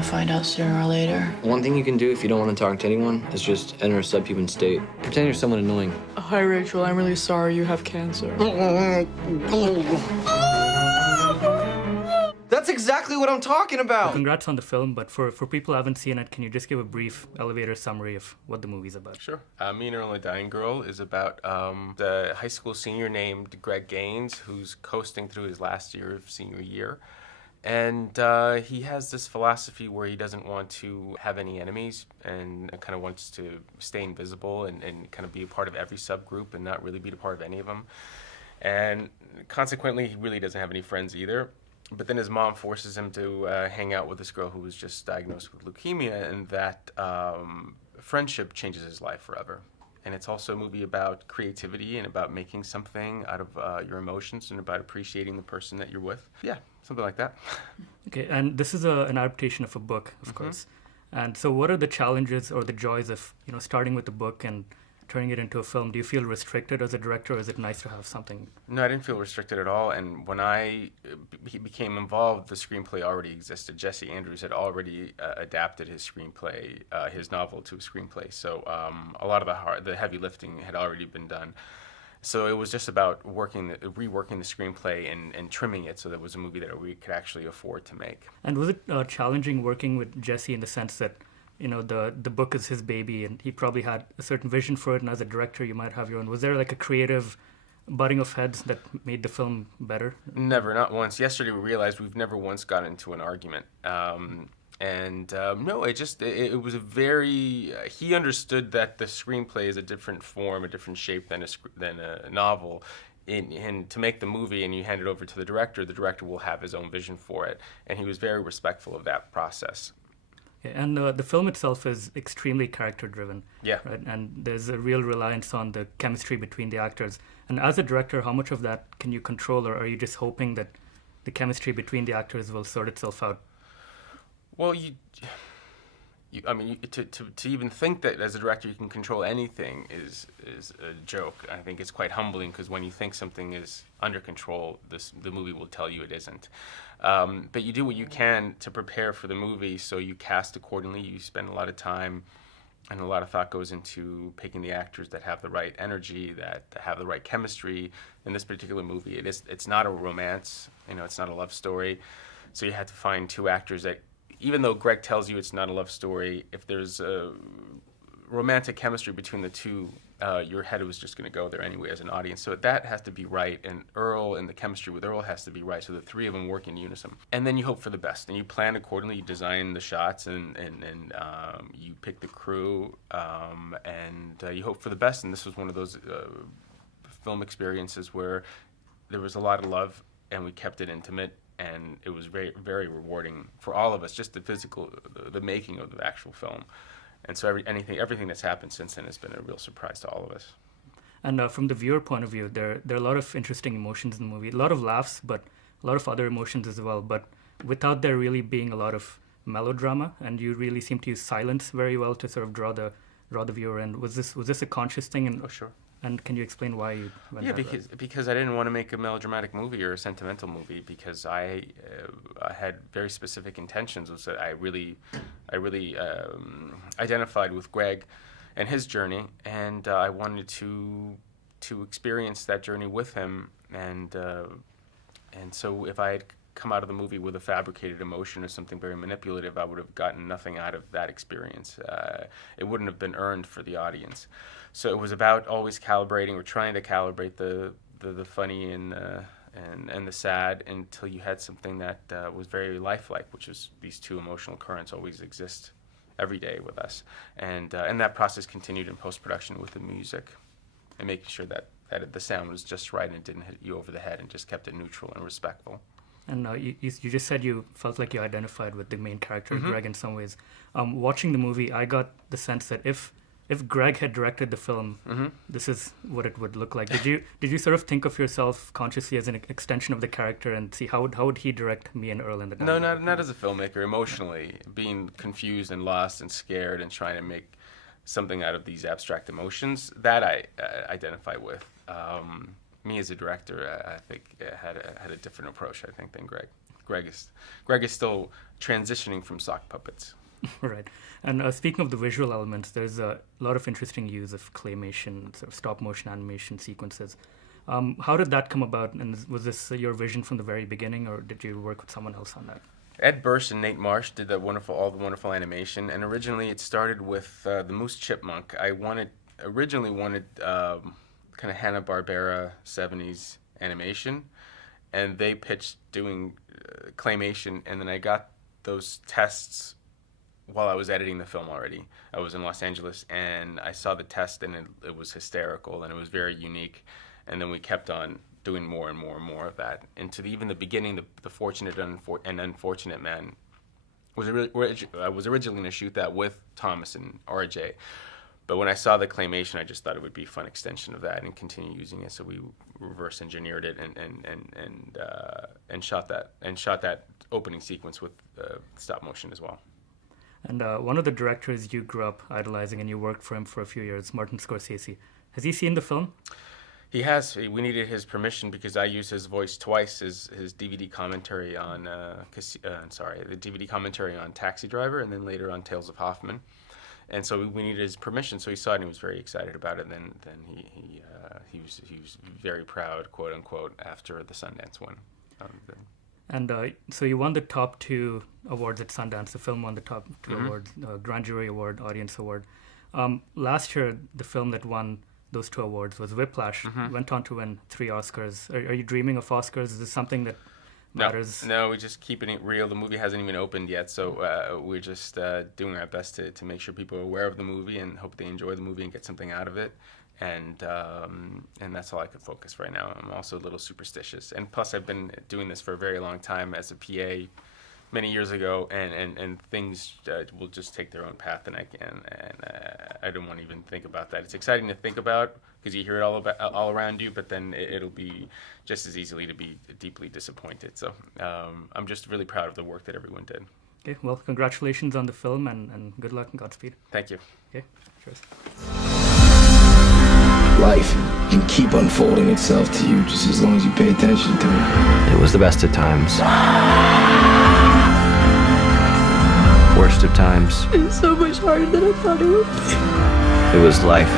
gonna find out sooner or later. One thing you can do if you don't want to talk to anyone is just enter a subhuman state. Pretend you're someone annoying. Hi, Rachel. I'm really sorry you have cancer. That's exactly what I'm talking about! Congrats on the film, but for people who haven't seen it, can you just give a brief elevator summary of what the movie's about? Sure. Me and Earl, a Dying Girl is about the high school senior named Greg Gaines, who's coasting through his last year of senior year. And he has this philosophy where he doesn't want to have any enemies and kind of wants to stay invisible and kind of be a part of every subgroup and not really be a part of any of them. And consequently, he really doesn't have any friends either. But then his mom forces him to hang out with this girl who was just diagnosed with leukemia, and that friendship changes his life forever. And it's also a movie about creativity and about making something out of your emotions and about appreciating the person that you're with. Yeah, something like that. Okay, and this is an adaptation of a book, of course. And so what are the challenges or the joys of, starting with the book and turning it into a film? Do you feel restricted as a director, or is it nice to have something? No, I didn't feel restricted at all. And when I became involved, the screenplay already existed. Jesse Andrews had already adapted his screenplay, his novel, to a screenplay. So a lot of the heavy lifting had already been done. So it was just about reworking the screenplay and trimming it so that it was a movie that we could actually afford to make. And was it challenging working with Jesse in the sense that the book is his baby, and he probably had a certain vision for it, and as a director, you might have your own. Was there like a creative butting of heads that made the film better? Never, not once. Yesterday we realized we've never once gotten into an argument. No, it was a very, he understood that the screenplay is a different form, a different shape than a novel. And to make the movie and you hand it over to the director will have his own vision for it. And he was very respectful of that process. Yeah, and the film itself is extremely character-driven. Yeah. Right? And there's a real reliance on the chemistry between the actors. And as a director, how much of that can you control, or are you just hoping that the chemistry between the actors will sort itself out? Well, to even think that as a director you can control anything is a joke. I think it's quite humbling, because when you think something is under control, the movie will tell you it isn't. But you do what you can to prepare for the movie, so you cast accordingly. You spend a lot of time and a lot of thought goes into picking the actors that have the right energy, that have the right chemistry. In this particular movie, it's not a romance, it's not a love story. So you had to find two actors that, even though Greg tells you it's not a love story, if there's a romantic chemistry between the two, your head was just going to go there anyway as an audience. So that has to be right, and Earl and the chemistry with Earl has to be right, so the three of them work in unison. And then you hope for the best, and you plan accordingly. You design the shots, and you pick the crew, and you hope for the best. And this was one of those film experiences where there was a lot of love, and we kept it intimate. And it was very, very rewarding for all of us, just the physical, the making of the actual film. And so everything that's happened since then has been a real surprise to all of us. And from the viewer point of view, there are a lot of interesting emotions in the movie. A lot of laughs, but a lot of other emotions as well. But without there really being a lot of melodrama, and you really seem to use silence very well to sort of draw the viewer in. Was this a conscious thing? And, oh, sure. And can you explain why you went because I didn't want to make a melodramatic movie or a sentimental movie, because I had very specific intentions. Was that I really identified with Greg and his journey, and I wanted to experience that journey with him, and so if I had come out of the movie with a fabricated emotion or something very manipulative, I would have gotten nothing out of that experience. It wouldn't have been earned for the audience. So it was about always calibrating, or trying to calibrate the funny and the sad, until you had something that was very lifelike, which is these two emotional currents always exist every day with us. And that process continued in post-production with the music, and making sure that the sound was just right and didn't hit you over the head, and just kept it neutral and respectful. And you just said you felt like you identified with the main character, Greg, in some ways. Watching the movie, I got the sense that if Greg had directed the film, this is what it would look like. Did you sort of think of yourself consciously as an extension of the character, and see how would he direct Me and Earl in the No, not as a filmmaker. Emotionally, being confused and lost and scared and trying to make something out of these abstract emotions, that I identify with. Me as a director, I think had a different approach, I think, than Greg. Greg is still transitioning from sock puppets. Right. And speaking of the visual elements, there's a lot of interesting use of claymation, sort of stop motion animation sequences. How did that come about? And was this your vision from the very beginning, or did you work with someone else on that? Ed Burst and Nate Marsh did all the wonderful animation, and originally it started with the Moose Chipmunk. I originally wanted kind of Hanna-Barbera 70s animation, and they pitched doing claymation, and then I got those tests while I was editing the film already. I was in Los Angeles, and I saw the test, and it was hysterical, and it was very unique, and then we kept on doing more and more and more of that. And to even the beginning, the Fortunate and Unfortunate Man I was originally going to shoot that with Thomas and RJ, but when I saw the claymation, I just thought it would be a fun extension of that and continue using it. So we reverse engineered it and shot that opening sequence with stop motion as well. And one of the directors you grew up idolizing and you worked for him for a few years, Martin Scorsese. Has he seen the film? He has. We needed his permission because I used his voice twice, his DVD commentary on the DVD commentary on Taxi Driver, and then later on Tales of Hoffman. And so we needed his permission. So he saw it and he was very excited about it. And then he was very proud, quote unquote, after the Sundance one. And so you won the top 2 awards at Sundance. The film won the top 2 awards, Grand Jury Award, Audience Award. Last year, the film that won those 2 awards was Whiplash. Went on to win 3 Oscars. Are you dreaming of Oscars? Is this something that matters? No, we're just keeping it real. The movie hasn't even opened yet, so we're just doing our best to make sure people are aware of the movie and hope they enjoy the movie and get something out of it. And that's all I can focus right now. I'm also a little superstitious, and plus I've been doing this for a very long time as a PA many years ago, and things will just take their own path, and I don't want to even think about that. It's exciting to think about because you hear it all around you, but then it'll be just as easily to be deeply disappointed. So I'm just really proud of the work that everyone did. Okay, well, congratulations on the film, and good luck and Godspeed. Thank you. Okay, cheers. Life can keep unfolding itself to you just as long as you pay attention to it. It was the best of times. Worst of times. It's so much harder than I thought it would be. It was life.